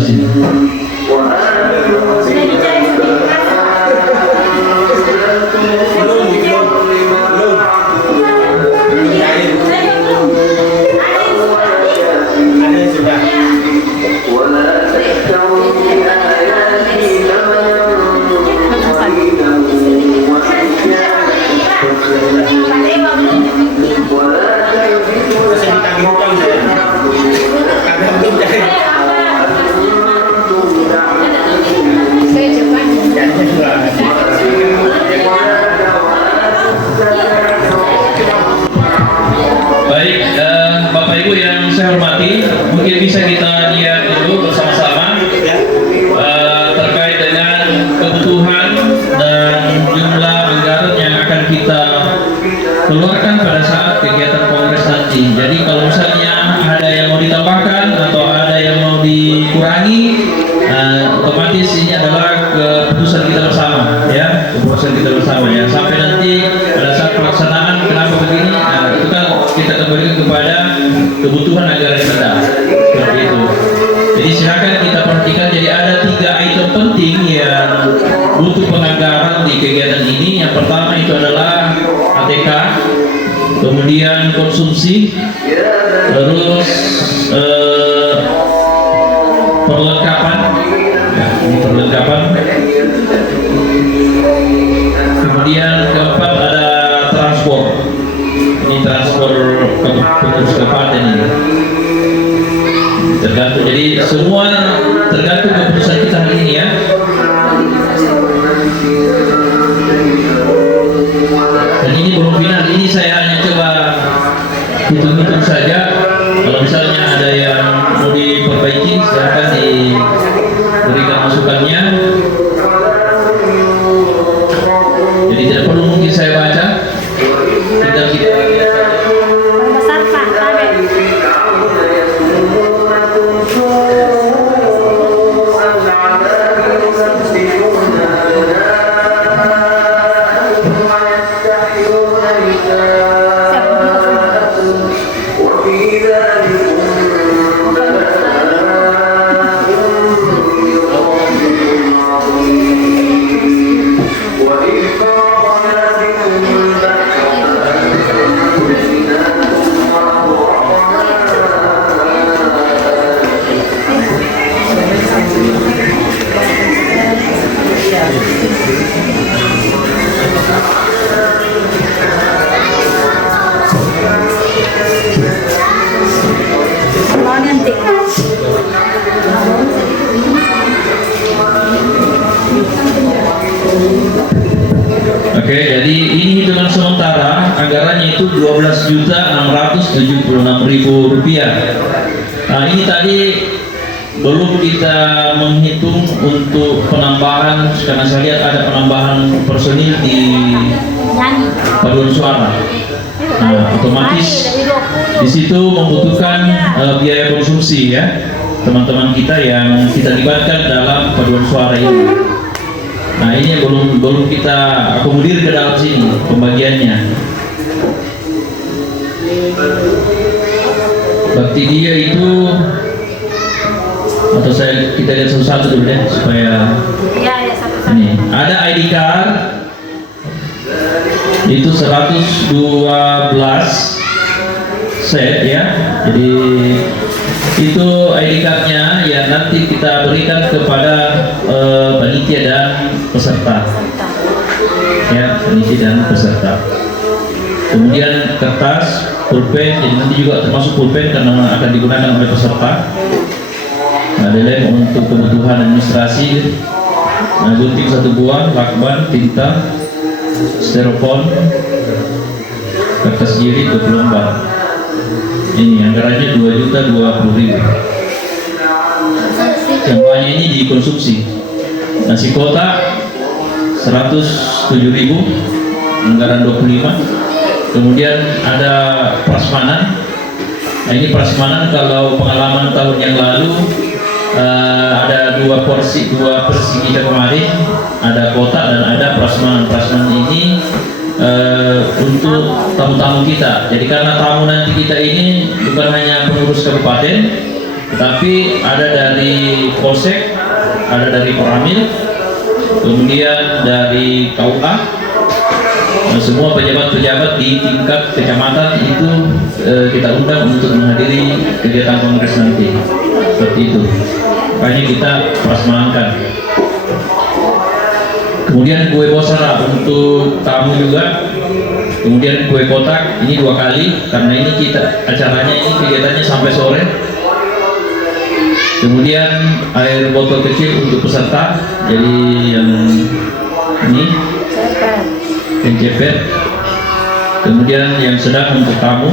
jelas ini. Baik, Bapak Ibu yang saya hormati, mungkin bisa kita lihat dulu bersama-sama terkait dengan kebutuhan dan jumlah anggaran yang akan kita keluarkan pada saat kegiatan kongres nanti. Jadi kalau misalnya ada yang mau ditambahkan atau ada yang mau dikurangi, otomatis ini adalah keputusan kita bersama, ya, keputusan kita bersama ya. Sampai nanti pada saat pelaksanaan kenapa begini, itu kan kita kembali kepada kebutuhan anggaran kita, seperti itu. Jadi silakan kita perhatikan. Jadi ada 3 item penting yang butuh penganggaran di kegiatan ini. Yang pertama itu adalah ATK, kemudian konsumsi, terus perlengkapan, ya, perlengkapan. Kemudian keempat ada transport. Ini transport pengurus kabupaten ini. Tergantung. Jadi semua tergantung keputusan kita hari ini ya. Dan ini belum final. Ini saya hanya coba hitung-hitung saja. Kalau misalnya ada yang mau diperbaiki, silakan diberikan masukannya. Jadi tidak perlu mungkin saya baca, tinggal kita lihat saja. Besar Pak, Oke, jadi ini hitungan sementara, anggarannya itu Rp12.676.000. Nah, ini tadi belum kita menghitung untuk penambahan, karena saya lihat ada penambahan personil di paduan suara. Nah, otomatis di situ membutuhkan biaya konsumsi ya, teman-teman kita yang kita libatkan dalam paduan suara ini. Nah, ini yang belum kita akomodir ke dalam sini pembagiannya. Bakti dia itu, atau kita lihat satu-satu dulu ya supaya ini ada ID card itu 112 set ya. Jadi itu ID cardnya yang nanti kita berikan kepada panitia dan peserta ya, panitia dan peserta. Kemudian kertas, pulpen, jadi nanti juga termasuk pulpen karena akan digunakan oleh peserta. Ada lem untuk kebutuhan administrasi, gunting 1 buah, lakban, tinta, styrofoam, kertas jilid 20 lembar. Ini anggarannya Rp2.020.000. Sampahnya ini dikonsumsi. Nasi kotak 107.000, anggaran 25. Kemudian ada prasmanan. Nah, ini prasmanan kalau pengalaman tahun yang lalu ada 2 porsi kita kemarin, ada kotak dan ada prasmanan. Prasmanan ini untuk tamu-tamu kita. Jadi karena tamu nanti kita ini bukan hanya pengurus kabupaten, Tapi ada dari Polsek, ada dari Koramil, kemudian dari KUA. Semua pejabat-pejabat di tingkat kecamatan itu kita undang untuk menghadiri kegiatan kongres nanti. Seperti itu. Makanya kita prasmanan. Kemudian kue bosara untuk tamu juga. Kemudian kue kotak ini 2 kali karena ini kita acaranya ini kegiatannya sampai sore. Kemudian air botol kecil untuk peserta, jadi yang ini pencepet. Kemudian yang sedang untuk tamu.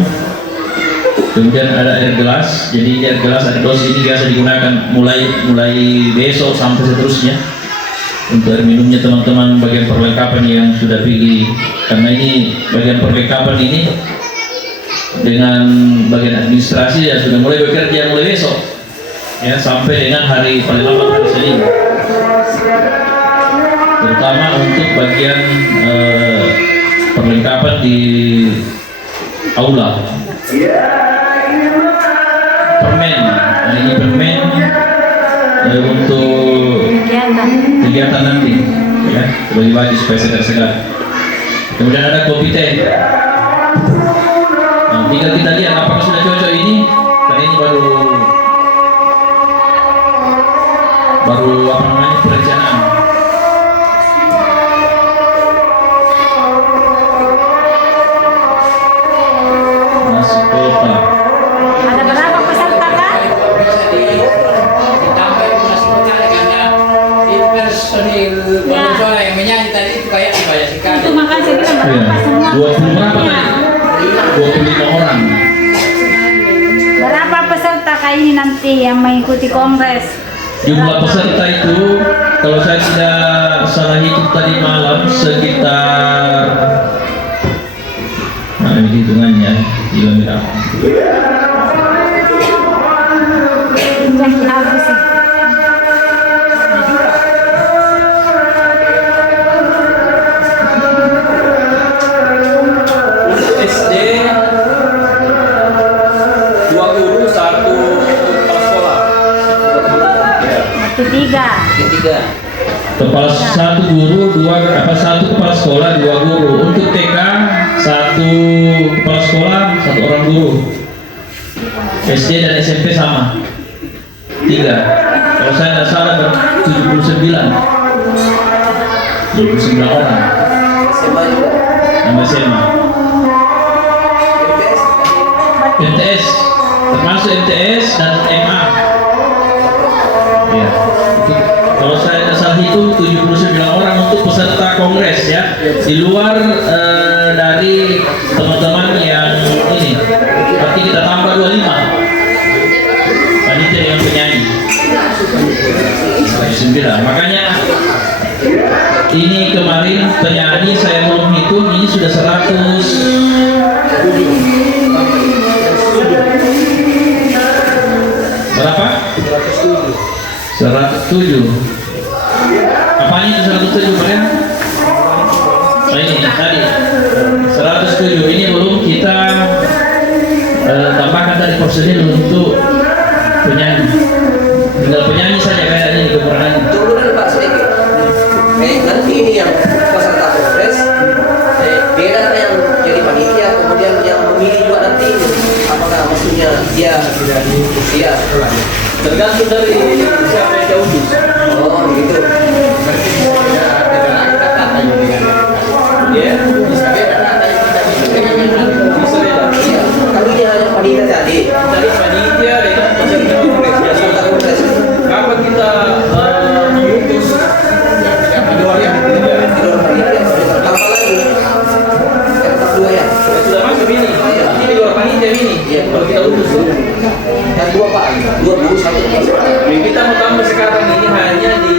Kemudian ada air gelas, jadi air gelas air dos ini biasa digunakan mulai besok sampai seterusnya. Untuk air minumnya teman-teman bagian perlengkapan yang sudah pilih, karena ini bagian perlengkapan ini dengan bagian administrasi ya sudah mulai bekerja mulai besok ya sampai dengan hari paling lambat hari Senin, terutama untuk bagian perlengkapan di aula. Permen, nah ini permen untuk kegiatan nanti ya, bagi-bagi supaya segar-segar. Kemudian ada kopi teh. Nah, tinggal kita lihat apakah sudah cocok ini, karena ini baru apa namanya perencanaan. Nasi kotak. Ada berapa peserta Kak? Personil pengusaha yang menyanyi tadi itu kayak dibayar sekali. Itu makanya saya bilang berapa semua 20 berapa pesertanya? tadi? 25 orang. Berapa peserta Kak ini nanti yang mengikuti kongres? Jumlah peserta itu kalau saya tidak salah hitung tadi malam sekitar, nah ini hitungannya kira-kira Yang habis sih. SD 2 guru 1 kepala sekolah. Itu 3. Kepala 1 guru, 1 kepala sekolah, 2 guru. Untuk TK 1 kepala sekolah, 1 orang guru. SD dan SMP sama 3. Kalau saya tidak salah 79 orang. Nama SMA. MTS termasuk MTS dan MA. Ya. Kalau saya tidak salah itu 79 orang untuk peserta kongres ya. Di luar dari teman-teman yang ini. Berarti kita tambah 25. Panitia yang penyanyi. 9. Makanya ini kemarin penyanyi saya belum hitung ini sudah 100. Berapa? 107. Apanya itu 107 Maria? Nah ini tadi 107 ini belum kita tambahkan dari personil untuk penyanyi. Tinggal penyanyi saja kayaknya di kekurangan. Tunggu dulu Pak sedikit. Nanti ini yang peserta kongres, beda yang jadi panitia, kemudian yang memilih juga nanti ini. Apakah maksudnya dia Tergantung dari siapa yang diutus. oh gitu. Ya, bisa beda. Bisa beda. Iya, kami ini hanya panitia tadi. Dari panitia dengan peserta kongres. Peserta kongres. Kapan kita mengutus di luar yang ketiga? Di luar panitia, apa lagi? Yang kedua ya. Sudah masuk ini. Ini di luar panitia ini. Iya. Kalau kita utus. Yang dua Pak, 2 guru 1 peserta. Kita mau tambah sekarang ini hanya di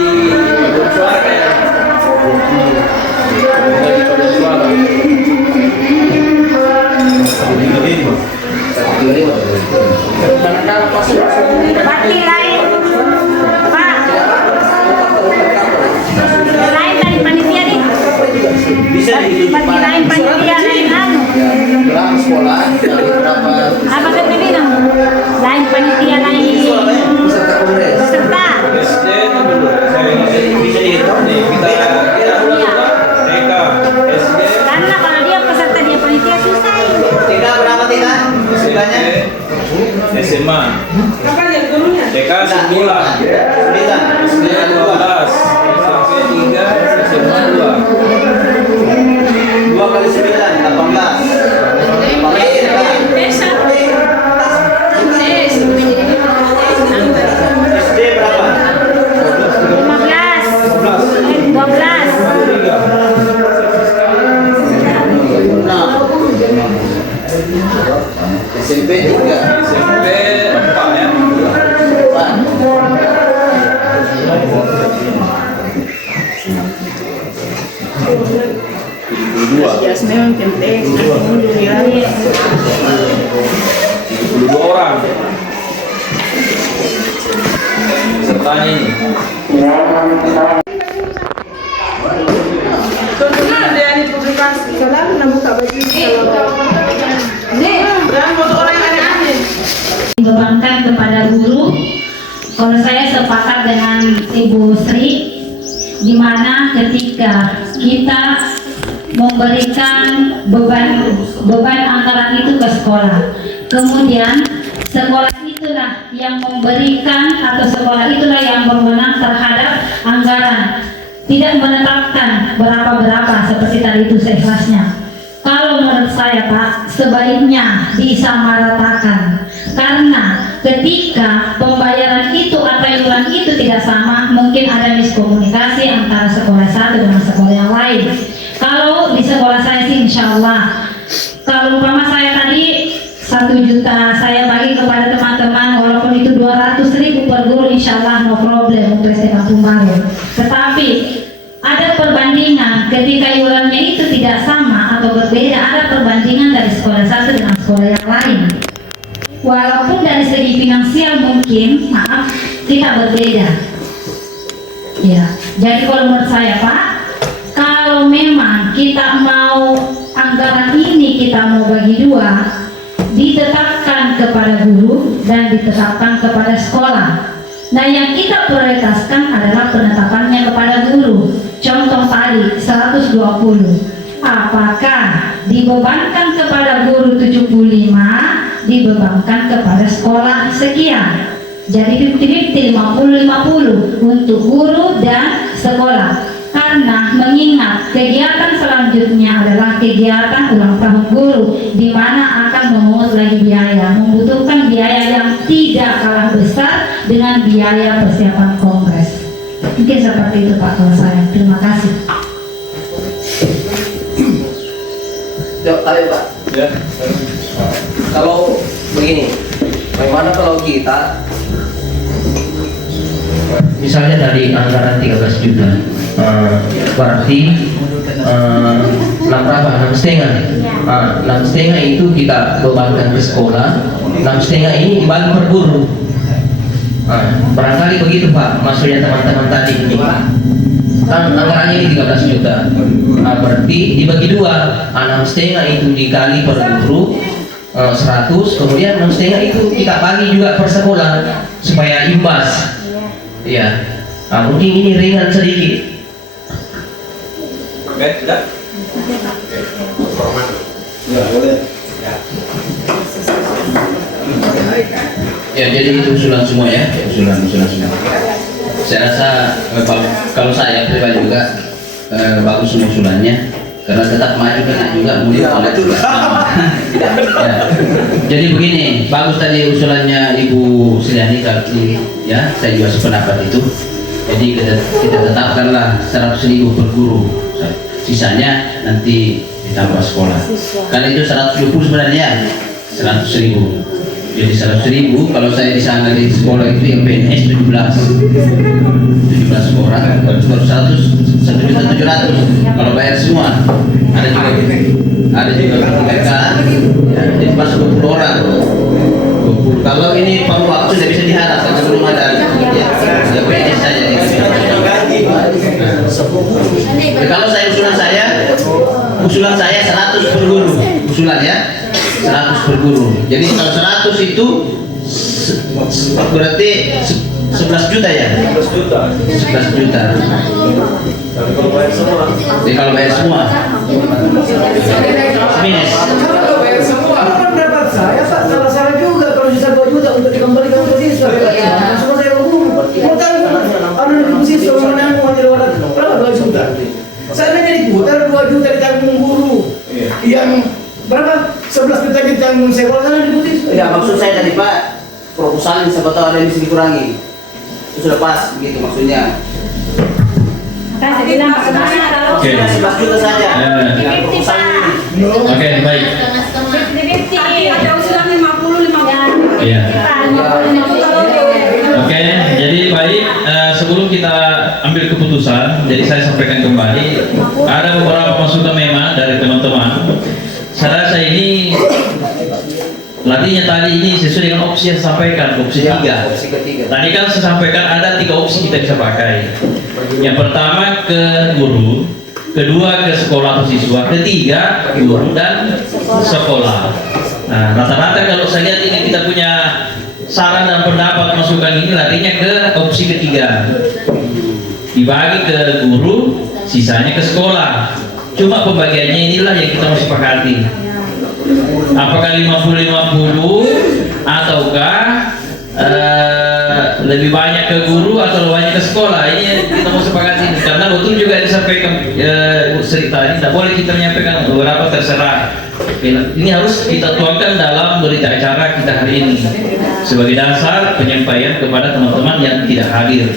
paduan suara ya. Di paduan suara. Manakala masuk Parti lain. Pak, lain dari panitia nih. bisa dihidup Parti lain panitia lain anu. berapa sekolah dari berapa Apa kan bilang? Lain panitia lain. Peserta kongres. Peserta. SD itu dulu. Bisa dihitung nih. Kita Iya. TK, SD, Karena kalau dia peserta dia panitia susah. Tidak berapa tidak? Istilahnya? SMA, TK 9, 9. SD 12, SMP 3, SMA 2. 2 kali 9, 18. SD berapa? 15. 12. 6. SMP 3. SMP 4 ya. 32 orang. Sertanya ini. Dibebankan kepada guru. Kalau saya sepakat dengan Ibu Sri, di mana ketika kita memberikan beban anggaran itu ke sekolah, kemudian sekolah itulah yang memberikan atau sekolah itulah yang berwenang terhadap anggaran, tidak menetapkan berapa seperti tadi itu seikhlasnya. Kalau menurut saya Pak, sebaiknya disamaratakan, karena ketika pembayaran itu atau iuran itu tidak sama, mungkin ada miskomunikasi antara sekolah satu dengan sekolah yang lain. Kalau di sekolah saya sih insya Allah, kalau umpama saya tadi 1 juta saya bagi kepada teman-teman, walaupun itu 200.000 per guru, insya Allah no problem untuk SD Kampung Baru. Tetapi ada perbandingan ketika iurannya itu tidak sama atau berbeda, ada perbandingan dari sekolah satu dengan sekolah yang lain. Walaupun dari segi finansial mungkin, maaf, tidak berbeda. Ya, jadi kalau menurut saya Pak, kalau memang kita mau anggaran ini kita mau bagi dua, ditetapkan kepada guru dan ditetapkan kepada sekolah. Nah, yang kita prioritaskan adalah penetapannya kepada guru. Contoh tadi 120, apakah dibebankan kepada guru 75, dibebankan kepada sekolah sekian. Jadi 50-50, 50-50 untuk guru dan sekolah. Karena mengingat kegiatan selanjutnya adalah kegiatan ulang tahun guru, di mana akan memungut lagi biaya, membutuhkan biaya yang tidak kalah besar dengan biaya persiapan kongres. Mungkin seperti itu Pak kalau saya. Terima kasih. Ayo Pak. Ya. Kalau begini, bagaimana kalau kita misalnya dari anggaran 13 juta, berarti 6,5 itu kita bebankan ke sekolah, 6,5 ini dibagi per guru. Barangkali begitu Pak, maksudnya teman-teman tadi ini. Kan anggarannya ini 13 juta, berarti dibagi dua, 6,5 itu dikali per guru 100, kemudian 6,5 itu kita bagi juga per sekolah supaya imbas. Ya, mungkin ini ringan sedikit. Oke, sudah. Ya, jadi itu usulan semua ya, usulan semua. Saya rasa kalau saya pribadi juga bagus semua usulannya, karena tetap maju kena juga mulut. Ya, betul. Ya. Jadi begini, bagus tadi usulannya Ibu Sriani tadi, ya, saya juga sependapat itu. Jadi kita tetapkanlah 100.000 per guru, sisanya nanti ditambah sekolah. Karena itu 120 sebenarnya, 100.000. Jadi 100.000 kalau saya di sana di sekolah itu yang PNS 17 orang, baru 100.700 kalau bayar semua. Ada juga mereka, ya, jadi pas 20 orang. 20. Kalau ini paruh waktu tidak bisa diharap karena belum ada ya PNS saja. Kalau saya usulan saya 100 per guru, usulan ya. 100 per guru. Jadi kalau 100 itu berarti 11 juta ya? 11 juta. 11 juta. Tapi kalau bayar semua, Jadi kalau bayar semua minus. Kalau bayar semua. Kalau pendapat saya Pak, salah-salah juga kalau sisa 2 juta untuk dikembalikan ke siswa. Semua saya ngomong, mau tanggung, anak siswa menanggung di luar berapa 2 juta? Saya jadi putar 2 juta ditanggung guru, yang berapa? 11 juta ditanggung sekolah sana di siswa. Ya maksud saya tadi Pak, proposalnya siapa tahu ada yang bisa dikurangi. Itu sudah pas, begitu maksudnya. Makanya saya bilang sebenarnya kalau Oke. 11 juta saja. 50-50 Pak. Oke, baik. 50-50. Ada usulan 50-50. Iya. Ya. Oke, jadi baik. Sebelum kita ambil keputusan, jadi saya sampaikan kembali ada beberapa masukan memang dari teman-teman. Saya rasa ini latihnya tadi ini sesuai dengan opsi yang disampaikan, opsi 3. Opsi ketiga. Tadi kan saya sampaikan ada 3 opsi kita bisa pakai. Yang pertama ke guru, kedua ke sekolah atau siswa, ketiga guru dan sekolah. Nah, rata-rata kalau saya lihat ini kita punya saran dan pendapat masukan ini larinya ke opsi ketiga. Dibagi ke guru, sisanya ke sekolah. Cuma pembagiannya inilah yang kita mesti sepakati. Apakah 50-50 ataukah lebih banyak ke guru atau lebih banyak ke sekolah? Ini kita mau sepakati ini. Karena betul juga disampaikan cerita ini tidak boleh kita menyampaikan beberapa terserah. Ini harus kita tuangkan dalam berita acara kita hari ini sebagai dasar penyampaian kepada teman-teman yang tidak hadir,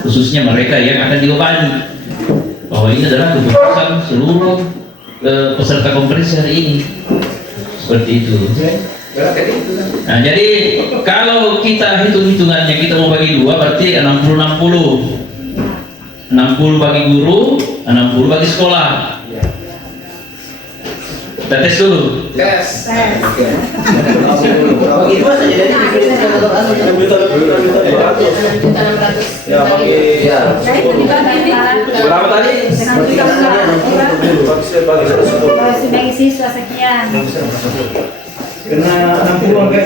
khususnya mereka yang akan dibebani bahwa ini adalah keputusan seluruh peserta konferensi hari ini. Seperti itu. Nah, jadi kalau kita hitung-hitungannya kita mau bagi 2 berarti 60-60. 60 bagi guru, 60 bagi sekolah. Kita tes dulu. Tes. Bagi 2 saja jadi dipilihkan untuk anu. 6 juta lebih, 6 juta 200. Ya, bagi Ya. berapa tadi? Bagi 110. Sebagai siswa sekian. Kena 60 angka.